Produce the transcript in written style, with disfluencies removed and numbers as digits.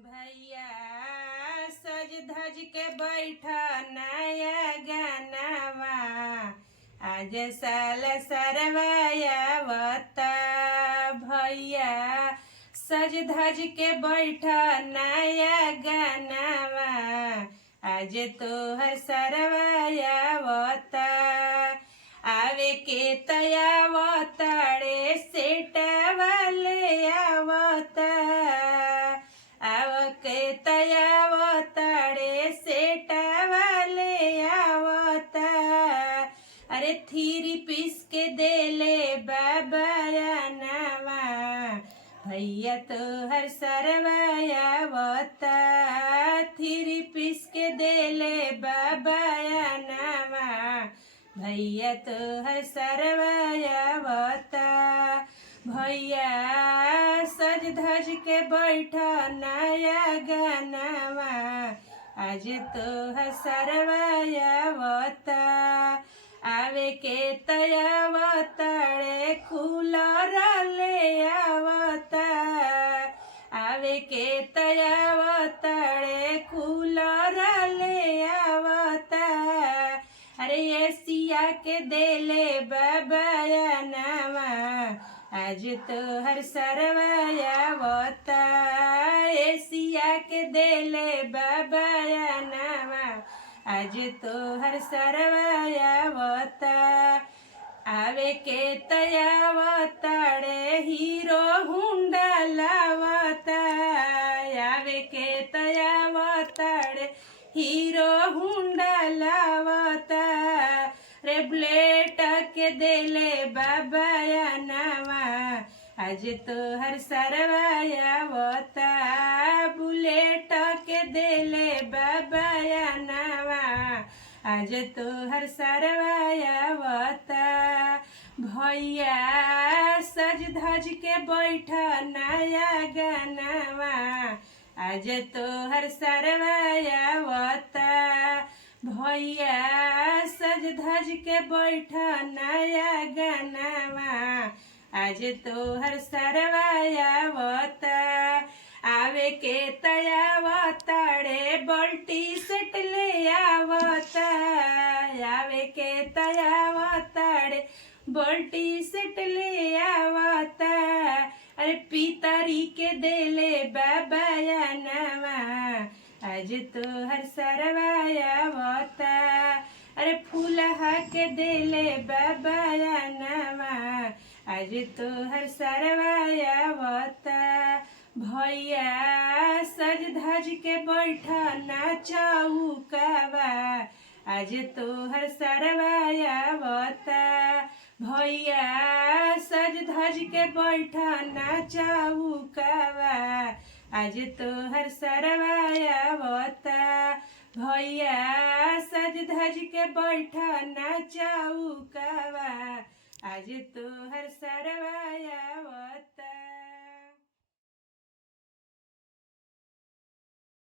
भैया सज धज के बैठ नया गानावा आज साल सरवायावता। भैया सज धज के बैठ नया गानावा आज तोहर सरवायावता। आवे के तयावताड़े सेटवा ले आवता। आव के तयावताड़े सेटवा ले आवता। अरे थीरी पीस के देले बाबायानावा भैया तोहर सरवायावता। थीरी पीस के देले बाबायानावा भैया तोहर सरवायावता। भैया सज धज के बैठ नया गानावा आज तोहर सरवायावता। आवे के तयावताड़े कूलर ले आवता। आवे के तयावताड़े कूलर ले आवता। अरे एसिया के देले बाबायानावा आज तोहर सरवायावता। एसिया के देले बाबायानावा आज तोहर सरवायावता। आवे के तयावताड़े हीरो हुंडा लावता। आवे के तयावताड़े हीरो हुंडा लावता। रे बुलेट के देले बाबायानावा आज तोहर सरवायावता। बुलेट के देले बाबायानावा आज तोहर सरवायावता। भैया सज धज के बैठ नया गानावा आज तोहर सरवायावता। भैया सज धज के बैठ नया गानावा आज तोहर सरवायावता। आवे के तयावताड़े बल्टी सेट ले आवता। आवे के तयावताड़े बल्टी सेट ले आवता। अरे पितरी के देले बाबायानावा आज तोहर सरवायावता। अरे फूलहा के देले बाबायानावा आज तोहर सरवायावता। भैया सज धज के बैठ नाचौकावा आज तोहर सरवायावता। भैया सज धज के बैठ नाचौकावा आज तोहर सरवायावता। भैया सज धज के बैठ नाचौकावा आज तो